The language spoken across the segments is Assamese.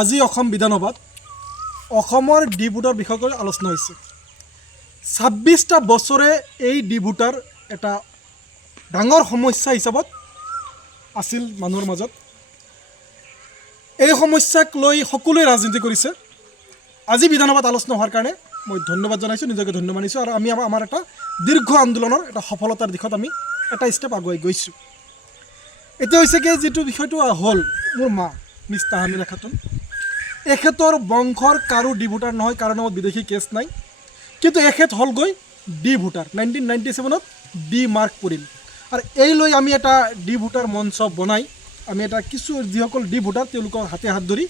আজি অসম বিধানসভাত অসমৰ ডি ভোটাৰ বিষয়ক আলোচনা হৈছে। ২৬টা বছৰে এই ডি ভোটাৰ এটা ডাঙৰ সমস্যা হিচাপত আছিল মানুহৰ মাজত। এই সমস্যাক লৈ সকলোৱে ৰাজনীতি কৰিছে। আজি বিধানসভাত আলোচনা হোৱাৰ কাৰণে মই ধন্যবাদ জনাইছোঁ, নিজকে ধন্য মানিছোঁ। আৰু আমি আমাৰ এটা দীৰ্ঘ আন্দোলনৰ এটা সফলতাৰ দিশত আমি এটা ষ্টেপ আগুৱাই গৈছোঁ। এতিয়া হৈছে কি, যিটো বিষয়টো হ'ল মোৰ মা মিছ তাহমিনা খাতুন, এখেতৰ বংশৰ কাৰো ডি ভোটাৰ নহয়, কাৰো নামত বিদেশী কেছ নাই, কিন্তু এখেত হ'লগৈ ডি ভোটাৰ। 1997 ডি মাৰ্ক পৰিল। আৰু এই লৈ আমি এটা ডি ভোটাৰ মঞ্চ বনাই আমি এটা কিছু যিসকল ডি ভোটাৰ তেওঁলোকৰ হাতে হাত ধৰি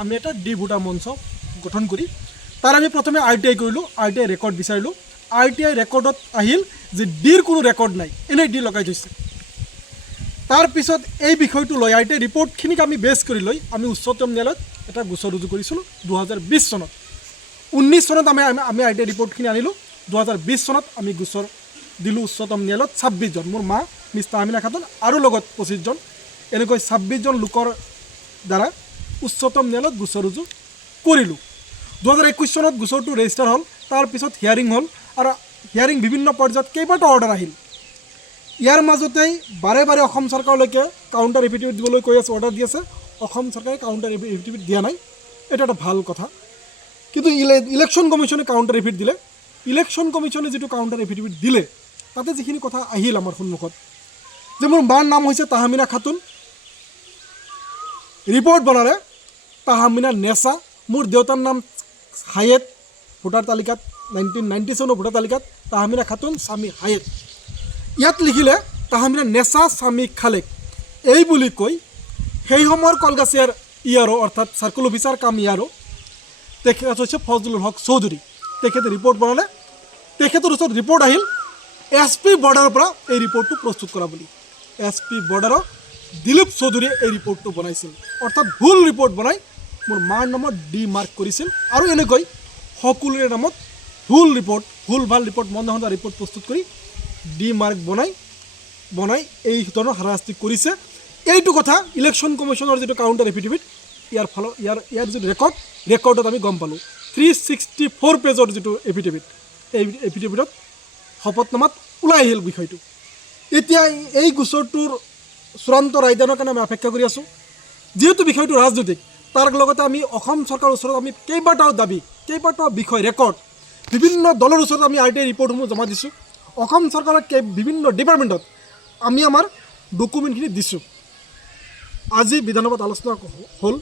আমি এটা ডি ভোটাৰ মঞ্চ গঠন কৰি তাৰ আমি প্ৰথমে RTI কৰিলোঁ। RTI ৰেকৰ্ড বিচাৰিলোঁ। RTI ৰেকৰ্ডত আহিল যে ডিৰ কোনো ৰেকৰ্ড নাই, এনেই ডি লগাই থৈছে। তাৰপিছত এই বিষয়টো লৈ RTI ৰিপৰ্টখিনিক আমি বেছ কৰি লৈ আমি উচ্চতম ন্যায়ালয়ত এটা গোচৰ ৰুজু কৰিছিলোঁ 2020 চনত। 19 চনত আমি RTI ৰিপৰ্টখিনি আনিলোঁ। 2020 চনত আমি গোচৰ দিলোঁ উচ্চতম ন্যায়ালয়ত। 26 জন, মোৰ মা মিছ তাহমিনা খাতুন আৰু লগত 25 জন, এনেকৈ 26 জন লোকৰ দ্বাৰা উচ্চতম ন্যায়ালয়ত গোচৰ ৰুজু কৰিলোঁ। 2021 চনত গোচৰটো ৰেজিষ্টাৰ হ'ল। তাৰপিছত হিয়াৰিং হ'ল আৰু হিয়াৰিং বিভিন্ন পৰ্যায়ত কেইবাটাও অৰ্ডাৰ আহিল। ইয়াৰ মাজতেই বাৰে বাৰে অসম চৰকাৰলৈকে কাউণ্টাৰ এফিডেভিট দিবলৈ কৈ আছে, অৰ্ডাৰ দি আছে। অসম চৰকাৰে কাউণ্টাৰ এফিডেভিট দিয়া নাই, এইটো এটা ভাল কথা। কিন্তু ইলেকশ্যন কমিশ্যনে কাউণ্টাৰ এফিডেভিট দিলে। ইলেকশ্যন কমিশ্যনে যিটো কাউণ্টাৰ এফিডেভিট দিলে তাতে যিখিনি কথা আহিল আমাৰ সন্মুখত, যে মোৰ মাৰ নাম হৈছে তাহমিনা খাতুন, ৰিপৰ্ট বনালে তাহমিনা নেছা, মোৰ দেউতাৰ নাম হায়েত, ভোটাৰ তালিকাত 1997 ভোটাৰ তালিকাত তাহমিনা খাতুন স্বামী হায়েত। ইয়াত লিখিলে তাহমিনা নেছা স্বামী খালেক, এই বুলি কৈ সেই সময়ৰ কলগাছিয়াৰ ইয়াৰো অৰ্থাৎ চাৰ্কুল অফিচাৰ কাম ইয়াৰো তেখেত হৈছে ফজলুল হক চৌধুৰী। তেখেতে ৰিপৰ্ট বনালে। তেখেতৰ ওচৰত ৰিপৰ্ট আহিল SP বৰ্ডাৰৰ পৰা এই ৰিপৰ্টটো প্ৰস্তুত কৰা বুলি। SP বৰ্ডাৰৰ দিলীপ চৌধুৰীয়ে এই ৰিপৰ্টটো বনাইছিল, অৰ্থাৎ ভুল ৰিপৰ্ট বনাই মোৰ মাৰ নামত ডি মাৰ্ক কৰিছিল। আৰু এনেকৈ সকলোৰে নামত ভুল ৰিপৰ্ট, ভুল ভাল ৰিপৰ্ট, মন্দা সন্দা ৰিপৰ্ট প্ৰস্তুত কৰি ডি মাৰ্ক বনাই এই ধৰণৰ হাৰাশাস্তি কৰিছে। এইটো কথা ইলেকশ্যন কমিশ্যনৰ যিটো কাউণ্টাৰ এফিডেভিট, ইয়াৰ যিটো ৰেকৰ্ডত আমি গম পালোঁ। 364 পেজৰ যিটো এফিডেভিট, এই এফিডেভিটত শপতনামাত ওলাই আহিল বিষয়টো। এতিয়া এই গোচৰটোৰ চূড়ান্ত ৰায়দানৰ কাৰণে আমি অপেক্ষা কৰি আছোঁ। যিহেতু বিষয়টো ৰাজনৈতিক, তাৰ লগতে আমি অসম চৰকাৰৰ ওচৰত আমি কেইবাটাও দাবী, কেইবাটাও বিষয় ৰেকৰ্ড বিভিন্ন দলৰ ওচৰত আমি RTI ৰিপৰ্টসমূহ জমা দিছোঁ। অসম চৰকাৰৰ বিভিন্ন ডিপাৰ্টমেণ্টত আমি আমাৰ ডকুমেণ্টখিনি দিছোঁ। আজি বিধানসভাত আলোচনা হ'ল।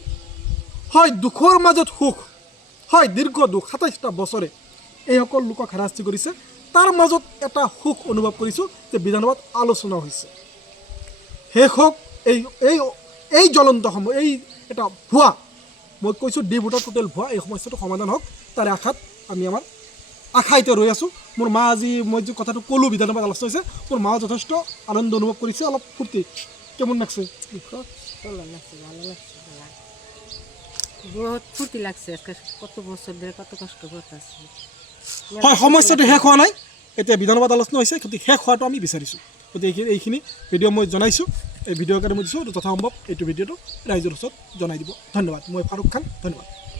হয়, দুখৰ মাজত সুখ, হয় দীৰ্ঘ দুখ, 27টা বছৰে এইসকল লোকক হাৰাশাস্তি কৰিছে। তাৰ মাজত এটা সুখ অনুভৱ কৰিছোঁ যে বিধানসভাত আলোচনা হৈছে। শেষ হওক এই জ্বলন্ত সময়, এই এটা ভুৱা, মই কৈছোঁ ডি ভোটাৰ টোটেল ভুৱা, এই সমস্যাটো সমাধান হওক তাৰে আশাত আমি আমাৰ আশা এতিয়া ৰৈ আছোঁ। মোৰ মা আজি মই যে কথাটো ক'লোঁ বিধানসভাত আলোচনা হৈছে, মোৰ মাও যথেষ্ট আনন্দ অনুভৱ কৰিছে, অলপ ফূৰ্তি। কেমন লাগছে? বহুত ফুৰ্তি লাগছে, কত বছৰ ধৰে কত কষ্ট কৰতেছি। হয়, সমস্যাটো শেষ হোৱা নাই, এতিয়া বিধানসভাত আলোচনা হৈছে, গতিকে শেষ হোৱাটো আমি বিচাৰিছোঁ। গতিকে এইখিনি ভিডিঅ' মই জনাইছোঁ। এই ভিডিঅ'ৰ কাৰণে মই দিছোঁ যথাসম্ভৱ এইটো ভিডিঅ'টো ৰাইজৰ ওচৰত জনাই দিব। ধন্যবাদ। মই ফাৰুক খান, ধন্যবাদ।